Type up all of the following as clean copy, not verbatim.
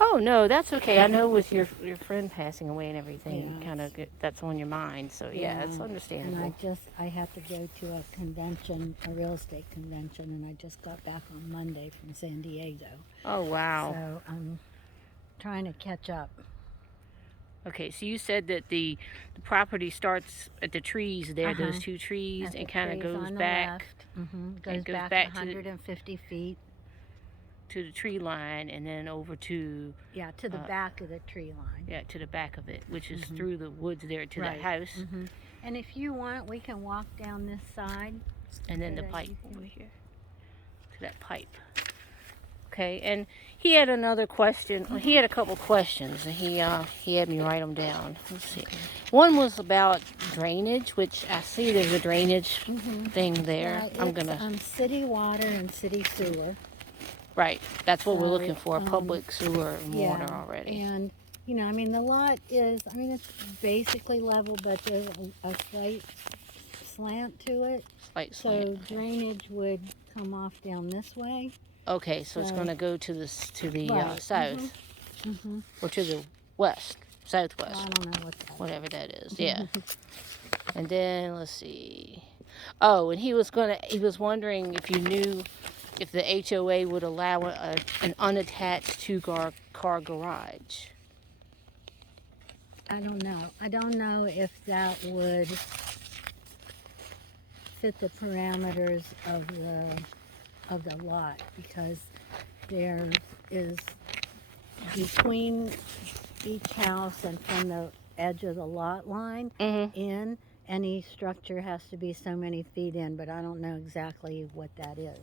Oh no, that's okay. I know with your friend passing away and everything, Yeah, kind of that's on your mind. So yeah, yeah. it's And understandable. I have to go to a convention, a real estate convention, and I just got back on Monday from San Diego. Oh wow. So I'm trying to catch up. Okay, so you said that the property starts at the trees there, Uh those huh. two trees, At the and kind of trees goes on the back left. Mm-hmm. and Goes goes back back 150 feet. to the tree line, and then over to Yeah, to the uh, back of the tree line. yeah, to the back of it, which is Mm-hmm. through the woods there to that Right. house, Mm-hmm. And if you want, we can walk down this side and so then the that pipe you over can. here to that pipe. Okay, and he had another question. Well, he Mm-hmm. had a couple questions, and he had me write them down. Let's see. Okay. One was about drainage, which I see there's a drainage Mm-hmm. thing there. Yeah, I'm it's gonna city water and city sewer. right. That's what we're looking So for: public sewer and water yeah, already. and I mean the lot is, I mean it's basically level, but there's a slight slant to it. Light slant. So Okay. drainage would come off down this way. Okay, so it's So gonna go to the right. Mhm. south Mhm. or to the west, Well, I southwest, don't know what that whatever that is. Yeah. is. And then let's see. Oh, and he was wondering if you knew if the HOA would allow an unattached car garage. I don't know. I don't know if that would fit the parameters of the lot because there is between each house and from the edge of the lot line Mhm. in, any structure has to be so many feet in, but I don't know exactly what that is.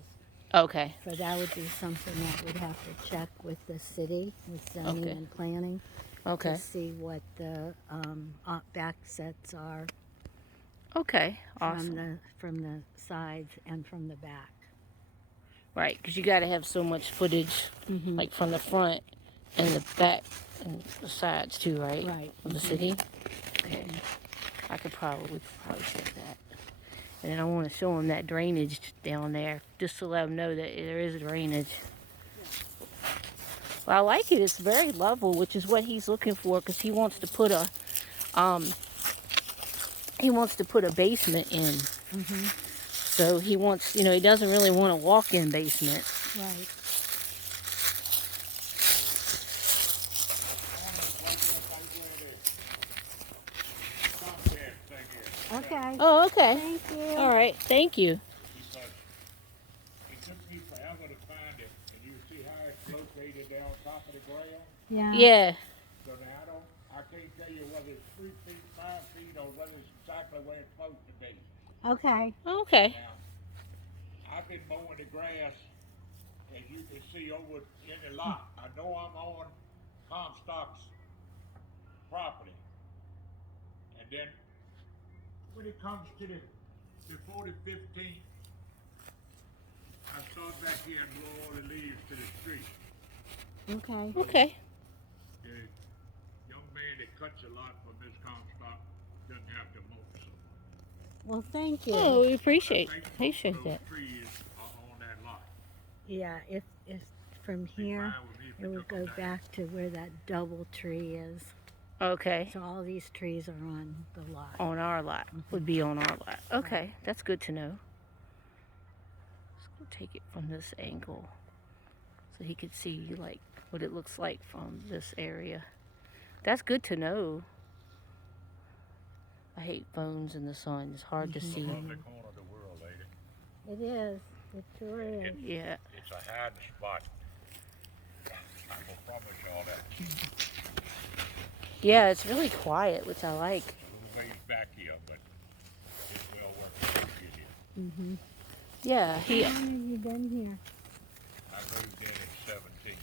Okay. So that would be something that we'd have to check with the city, with zoning Okay. and planning, to Okay. see what the back sets are Okay. from Awesome. the sides and from the back. Right, because you got to have so much footage, Mm-hmm. like from the front and the back and the sides too, right? Right. Of the Mm-hmm. city. Okay. We could probably check that. And then I want to show him that drainage down there, just to let him know that there is drainage. Well, I like it. It's very level, which is what he's looking for, because um he wants to put a basement in. Mm-hmm. So he doesn't really want a walk-in basement. Right. Okay. Oh, okay. Thank All you. right. Thank you. Because it took me forever to find it, and you see how it's located there on top of the ground? Yeah. Yeah. So now I can't tell you whether it's 3 feet, 5 feet, or whether it's exactly where it's supposed to be. Okay. Okay. Now, I've been mowing the grass, as you can see over in the lot. I know I'm on Comstock's property. And then when it comes to before the 15th, I start back here and blow all the leaves to the street. Okay. Okay. The young man that cuts a lot for Miss Comstock doesn't have to mow so much. Well, thank you. Oh, we But I think most appreciate of those that. trees are on that lot. Yeah. If from Be here, fine with me if it we would took 'em go down. back to where that double tree is. Okay. So all these trees are on the lot. On our lot. Would be on our lot. Okay. That's good to know. Let's go take it from this angle so he could see like what it looks like from this area. That's good to know. I hate phones in the sun. It's hard to It's a see. lovely corner of the world, lady. It is. It sure is. Yeah. It's a hiding spot. I can promise y'all that. Yeah, it's really quiet, which I like. A little ways back here, but it's well worth it to get here. Mm-hmm. Yeah, How long have you been here? I moved in at 17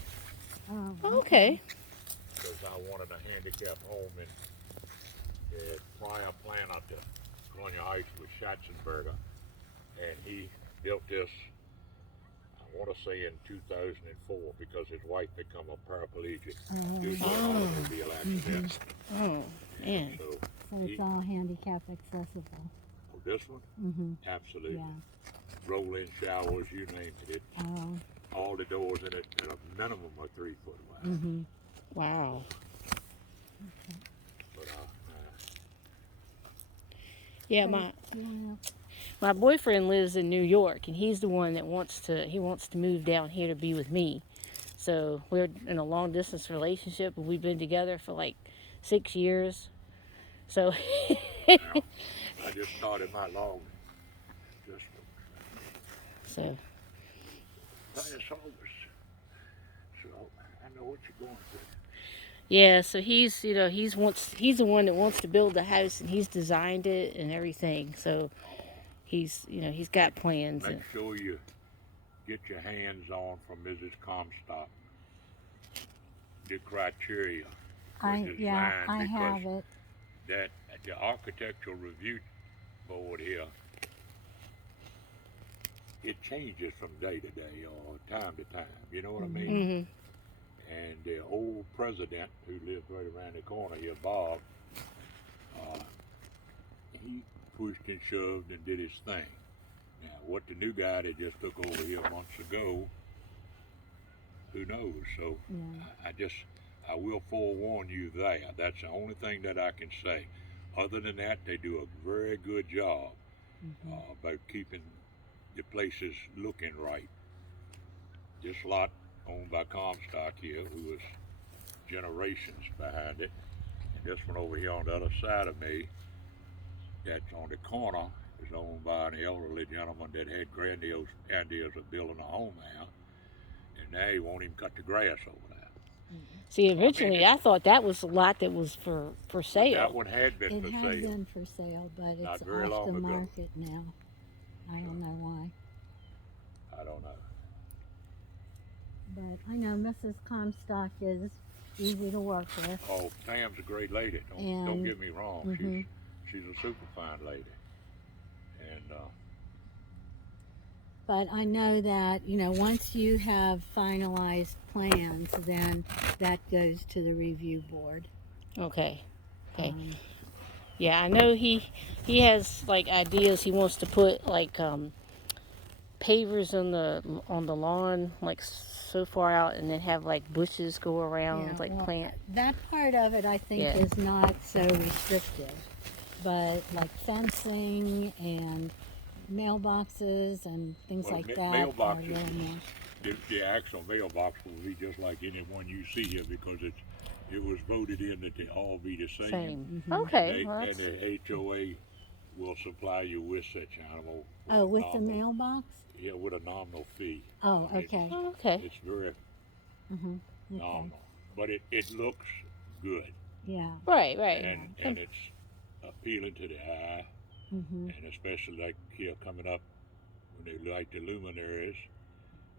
Oh. Okay. because I wanted a handicap home, and the prior planner to Colonial Heights was Schatzenberger, and he built this, I want to say in 2004, because his wife became a paraplegic due to an automobile accident. Oh, man. So, So it's all handicap accessible. oh, this one, Mm-hmm. absolutely. Yeah. Roll-in showers, you name it. Oh. All the doors in it, at a minimum are 3 foot wide. Mm-hmm. Wow. But Yeah, So, my you wanna- my boyfriend lives in New York, and he's the one that wants to move down here to be with me. So we're in a long distance relationship, and we've been together for like 6 years. So now, I just started my long distance. so Past August. So I know what you're going through. yeah, so he's he's the one that wants to build the house, and he's designed it and everything. So he's got plans. Make And, sure you get your hands on from Mrs. Comstock the criteria for I design, I because have it. that the architectural review board here, it changes from day to day or time to time. You know what I mean? hmm And the old president who lived right around the corner here, Bob, he pushed and shoved and did his thing. Now, what the new guy that just took over here months ago, who knows? So Yeah. I will forewarn you there. That's the only thing that I can say. Other than that, they do a very good job about keeping the places looking right. This lot owned by Comstock here, who was generations behind it, and this one over here on the other side of me, that's on the corner, is owned by an elderly gentleman that had grandiose ideas of building a home out, and now he won't even cut the grass over there. See, So, I mean, originally I thought that was a lot that was for that sale. one had been It for has sale. been for sale, but Not it's very off long the ago. market now. I don't know why. I don't know. But I know Mrs. Comstock is easy to work with. Oh, Pam's a great lady. Don't And- get me wrong. Mhm. She's a super fine lady. And But I know that, once you have finalized plans, then that goes to the review board. Okay. Okay. Um, Yeah, I know he has like ideas. He wants to put like pavers on the lawn, like so far out, and then have like bushes go around, like well, plant. that part of it I think Yeah. is not so restrictive. But like fencing and mailboxes and things Well, like that mailboxes are really more. the actual mailbox will be just like any one you see here, because it was voted in that they all be the same. Same. Mhm. Okay. And, Well, and that's, the HOA will supply you with such animal. Oh, with the nominal- mailbox? Yeah, with a nominal fee. Oh, I mean, okay. oh, okay. It's very Okay. nominal, but it looks good, Yeah. Right. Right. and it's appealing to the eye, Mhm. and especially like here coming up when they light the luminaries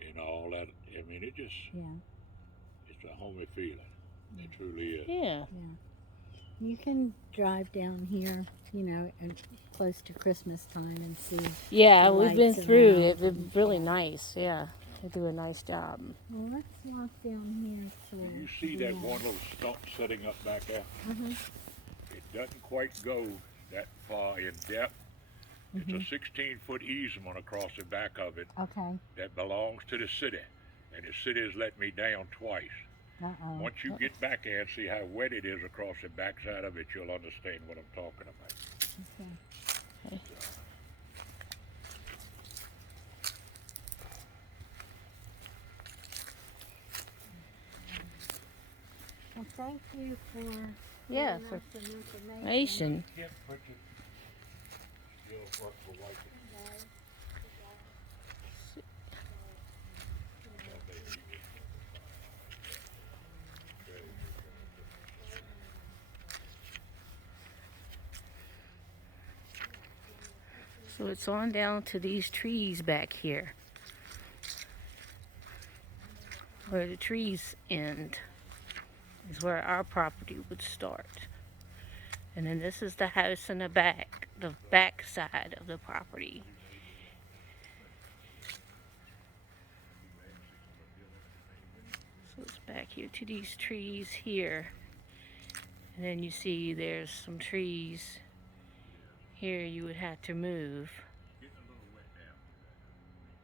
and all that. I mean, it's a homey feeling. It truly is. Yeah. You can drive down here, and close to Christmas time and see. Yeah. The We've been lights through. around It's been and- really nice. Yeah. They do a nice job. Well, let's walk down here to. You see that one little stump setting up back there? Mhm. It doesn't quite go that far in depth. It's a 16-foot easement across the back of it Okay. that belongs to the city, and the city has let me down twice. Uh-oh. Once you get back there and see how wet it is across the backside of it, you'll understand what I'm talking about. Okay. Well, thank you for Yeah, giving for us some information. Nation. Can't put you still work for white. So it's on down to these trees back here, where the trees end is where our property would start. And then this is the house in the back side of the property. So it's back here to these trees here. And then you see there's some trees here you would have to move. Getting a little wet now,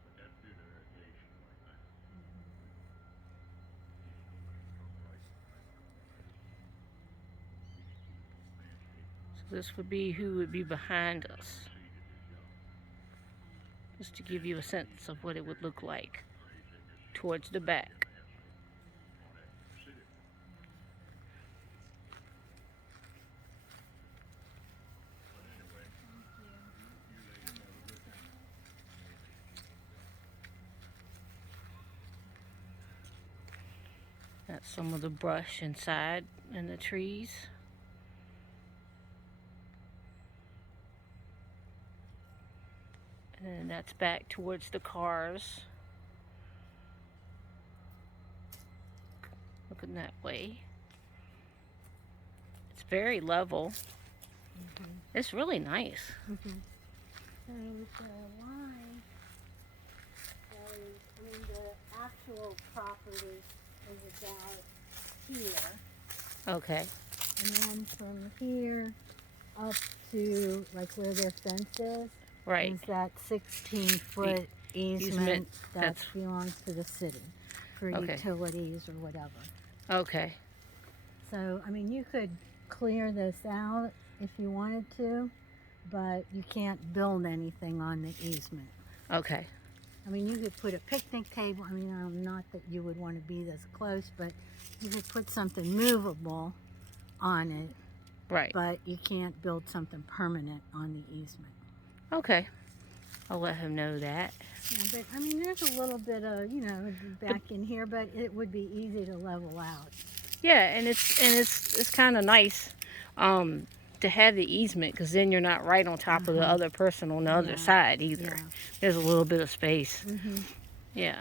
but that's due to irrigation right now. So this would be who would be behind us. Just to give you a sense of what it would look like towards the back. That's some of the brush inside and the trees. And that's back towards the cars. Looking that way. It's very level. It's really nice. So the line goes, I mean, the actual property is about here. Okay. And then from here up to like where their fence is, Right. is that 16-foot easement easement, that that's- belongs to the city for Okay. utilities or whatever. Okay. So, I mean, you could clear this out if you wanted to, but you can't build anything on the easement. Okay. I mean, you could put a picnic table. I mean, not that you would want to be this close, but you could put something movable on it, Right. but you can't build something permanent on the easement. Okay. I'll let him know that. Yeah, but I mean, there's a little bit of, back in here, but it would be easy to level out. Yeah, and it's kind of nice to have the easement, because then you're not right on top of the other person on the other Yeah. side either. Yeah. There's a little bit of space. Mm-hmm. Yeah.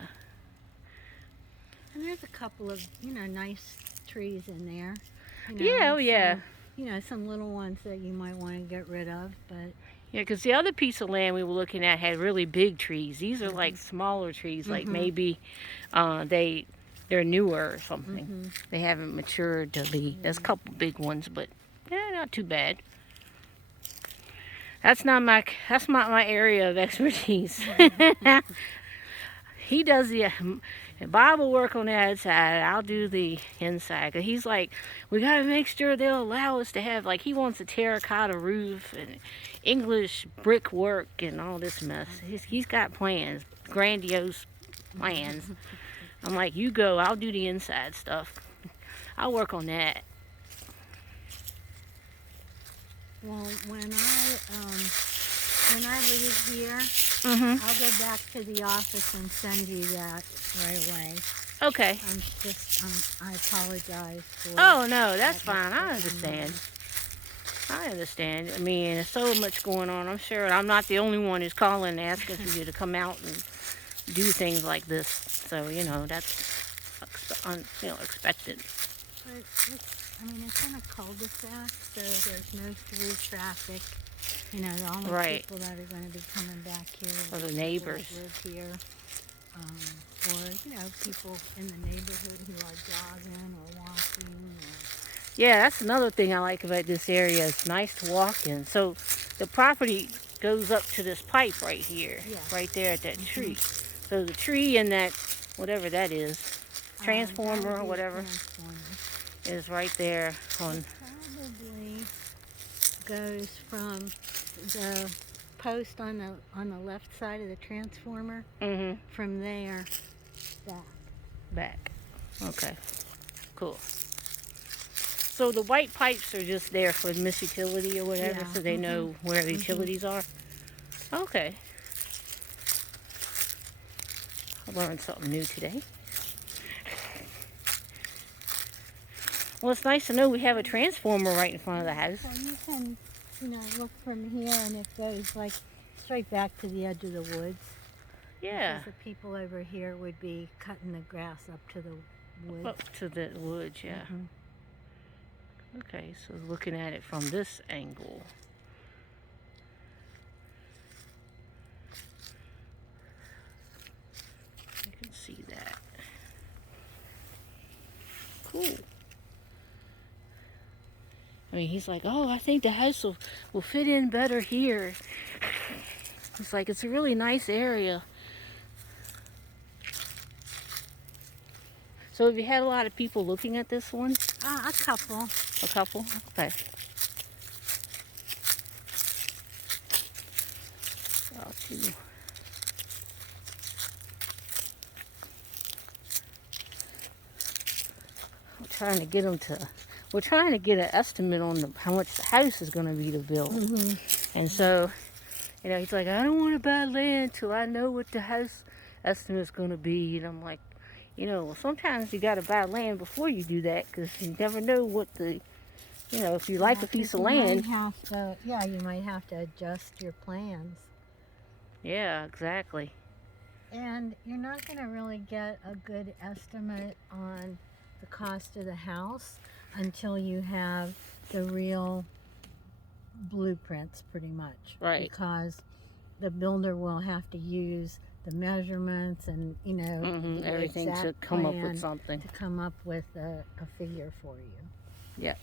And there's a couple of, nice trees in there. Yeah, oh yeah. Some little ones that you might want to get rid of, but Yeah, because the other piece of land we were looking at had really big trees. These are like smaller trees, like maybe they're newer or something. They haven't matured to be. There's a couple big ones, but yeah, not too bad. That's not my area of expertise. He does the Bob will work on the outside. I'll do the inside. 'Cause he's like, we gotta make sure they'll allow us to have, like, he wants a terracotta roof and English brickwork and all this mess. He's got plans, grandiose plans. I'm like, you go. I'll do the inside stuff. I'll work on that. well, when I leave here, Mhm. I'll go back to the office and send you that right away. Okay. I apologize for. Oh no, that's that fine. I mistake on understand. mine. I understand. I mean, there's so much going on. I'm sure I'm not the only one who's calling asking for you to come out and do things like this. So that's expected. But it's in a cul-de-sac, so there's no through traffic. The only Right. people that are going to be coming back here Or the people that neighbors. live here, or people in the neighborhood who are jogging or walking. Yeah, that's another thing I like about this area. It's nice to walk in. So the property goes up to this pipe right here, Yeah. right there at that tree. So the tree and that, whatever that is, transformer That would or be a whatever, transformer. is right there on. Probably goes from the post on the left side of the transformer. Mhm. From there back. Back. Okay. Cool. So the white pipes are just there for Miss Utility or whatever, Yeah. so they know where the utilities are. Okay. I learned something new today. Well, it's nice to know we have a transformer right in front of the house. So you can, look from here, and it goes like straight back to the edge of the woods. Yeah. Because the people over here would be cutting the grass up to the woods. Up to the woods, yeah. Mhm. Okay, so looking at it from this angle. You can see that. Cool. I mean, he's like, oh, I think the house will fit in better here. It's like, it's a really nice area. So have you had a lot of people looking at this one? A couple. A couple? Okay. to. I'm trying to get them to. We're trying to get an estimate on how much the house is going to be to build. And so, he's like, I don't want to buy land till I know what the house estimate's going to be. And I'm like, well, sometimes you got to buy land before you do that because you never know what the, if you like a piece of land. You might have to adjust your plans. Yeah, exactly. And you're not going to really get a good estimate on the cost of the house until you have the real blueprints, pretty much. Right. Because the builder will have to use the measurements and, the Everything to exact come up with plan something. to come up with a figure for you. Yeah.